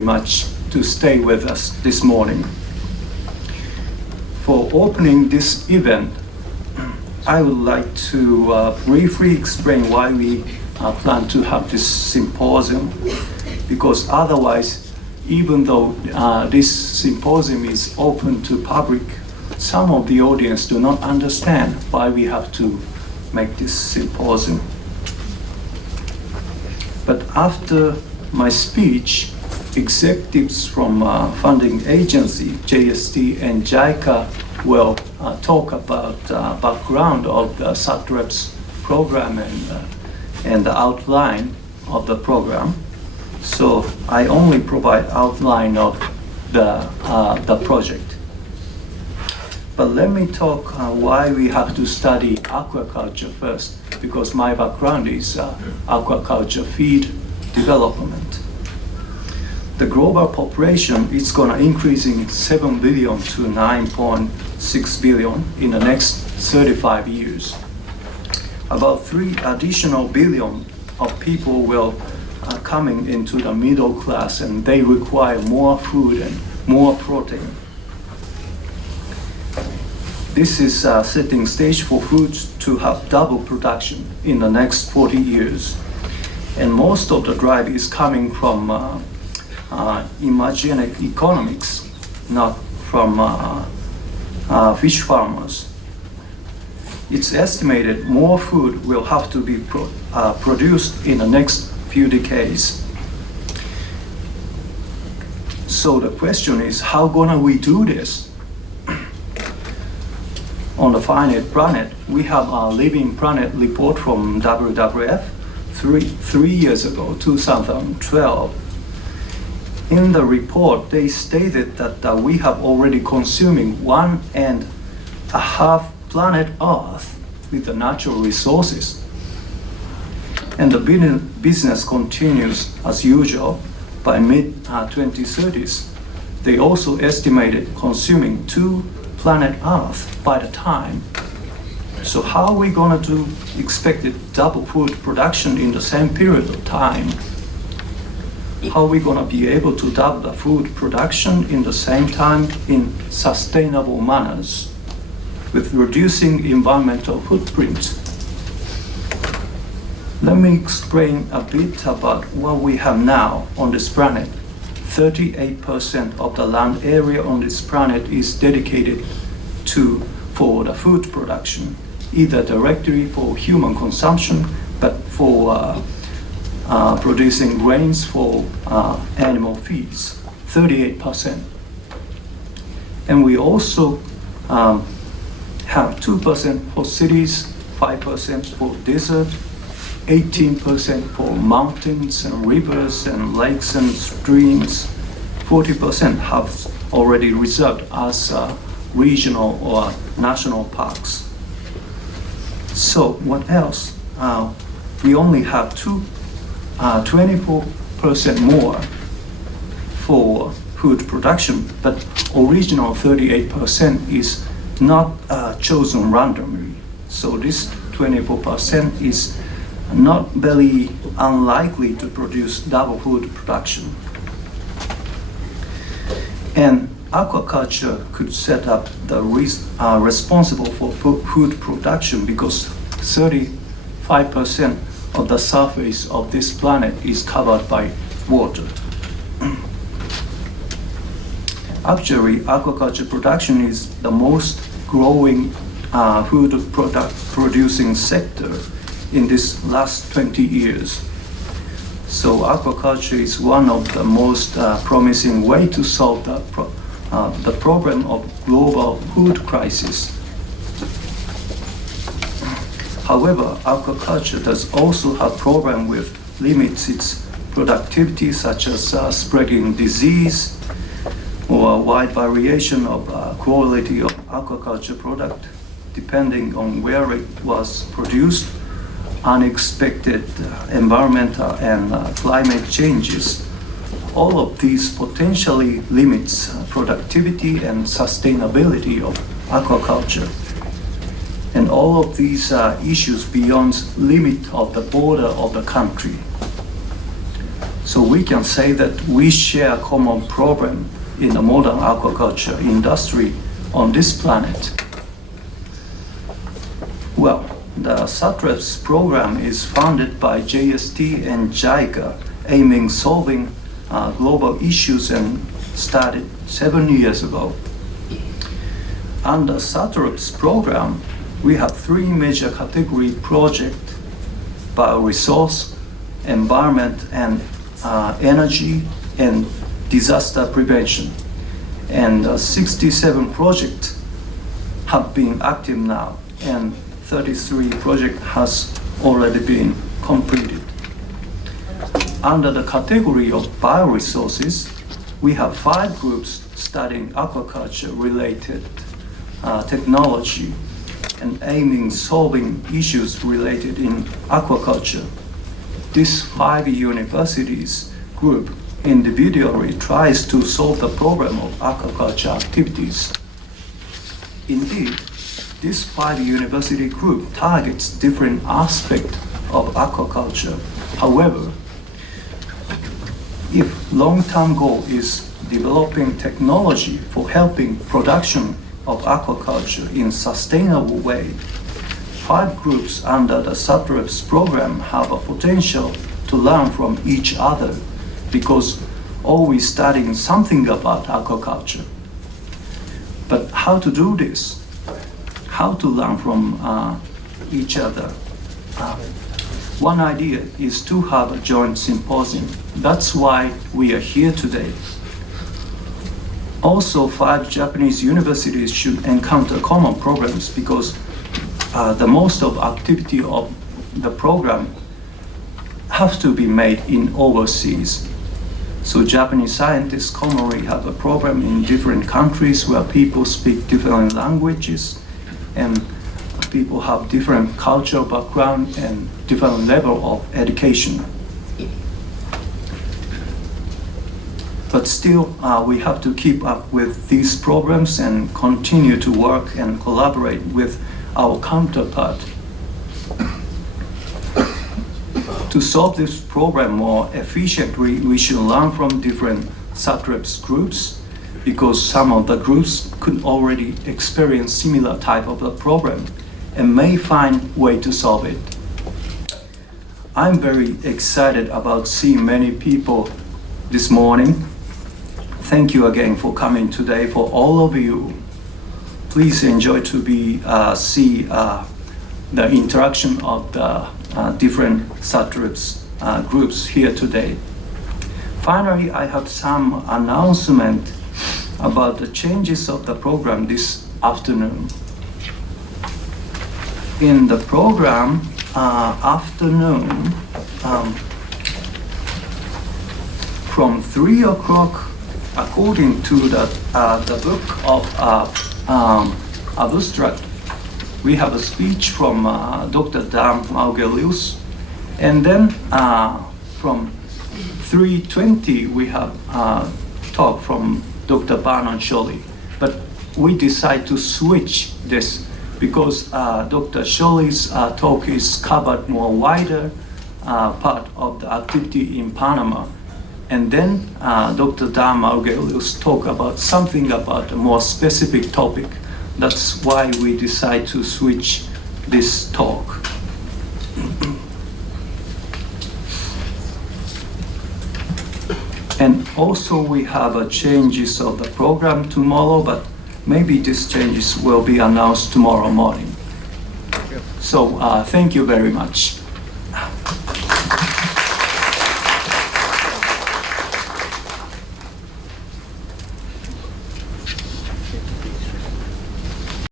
much to stay with us this morning. For opening this event, I would like to briefly explain why we plan to have this symposium, because otherwise, even though this symposium is open to public, some of the audience do not understand why we have to make this symposium. But after my speech, executives from funding agency, JST and JICA, will talk about background of the SATREPS program and the outline of the program. So I only provide outline of the project. But let me talk why we have to study aquaculture first, because my background is aquaculture feed development. The global population is going to increasing 7 billion to 9.6 billion in the next 35 years. About 3 additional billion of people will coming into the middle class, and they require more food and more protein. This is setting stage for foods to have double production in the next 40 years. And most of the drive is coming from inorganic economics, not from fish farmers. It's estimated more food will have to be produced in the next few decades. So the question is, how gonna we do this? On the finite planet, we have a living planet report from WWF three years ago, 2012. In the report, they stated that we have already consuming 1.5 planet Earth with the natural resources. And the business continues as usual. By mid-2030s, they also estimated consuming 2 planet Earth by the time. So how are we gonna do expected double food production in the same period of time? How are we going to be able to double the food production in the same time in sustainable manners with reducing environmental footprint? Let me explain a bit about what we have now on this planet. 38% of the land area on this planet is dedicated for the food production, either directly for human consumption, but for producing grains for animal feeds, 38%. And we also have 2% for cities, 5% for desert, 18% for mountains and rivers and lakes and streams, 40% have already reserved as regional or national parks. So what else? We only have 24% more for food production, but original 38% is not chosen randomly. So this 24% is not very unlikely to produce double food production. And aquaculture could set up the responsible for food production, because 35% of the surface of this planet is covered by water. Actually, aquaculture production is the most growing food producing sector in this last 20 years. So aquaculture is one of the most promising way to solve the problem of global food crisis. However, aquaculture does also have problem with limits its productivity, such as spreading disease or a wide variation of quality of aquaculture product, depending on where it was produced, unexpected environmental and climate changes. All of these potentially limits productivity and sustainability of aquaculture. And all of these issues beyond limit of the border of the country. So we can say that we share a common problem in the modern aquaculture industry on this planet. Well, the SATREPS program is funded by JST and JICA, aiming solving global issues, and started 7 years ago. Under SATREPS program, we have 3 major category projects: bioresource, environment and energy, and disaster prevention. And 67 projects have been active now, and 33 projects has already been completed. Under the category of bioresources, we have 5 groups studying aquaculture-related technology and aiming solving issues related in aquaculture. This 5 universities group individually tries to solve the problem of aquaculture activities. Indeed, this 5 university group targets different aspects of aquaculture. However, if long-term goal is developing technology for helping production of aquaculture in sustainable way, 5 groups under the SATREPS program have a potential to learn from each other, because always studying something about aquaculture. But how to do this? How to learn from each other? One idea is to have a joint symposium. That's why we are here today. Also, 5 Japanese universities should encounter common programs, because the most of activity of the program have to be made in overseas. So Japanese scientists commonly have a program in different countries where people speak different languages, and people have different cultural background and different level of education. But still, we have to keep up with these programs and continue to work and collaborate with our counterpart. To solve this problem more efficiently, we should learn from different SATREPS groups, because some of the groups could already experience similar type of a problem and may find way to solve it. I'm very excited about seeing many people this morning. Thank you again for coming today. For all of you, please enjoy to see the interaction of the different SATREPS groups here today. Finally, I have some announcement about the changes of the program this afternoon. In the program afternoon, from 3 o'clock, according to the book of abstract, we have a speech from Dr. Dan Maugelius, and then from 3:20 we have talk from Dr. Bernard Scholli. But we decide to switch this because Dr. Scholli's talk is covered more wider part of the activity in Panama. And then Dr. Dan Maugelius talk about something about a more specific topic. That's why we decide to switch this talk. And also we have changes of the program tomorrow, but maybe these changes will be announced tomorrow morning. So thank you very much.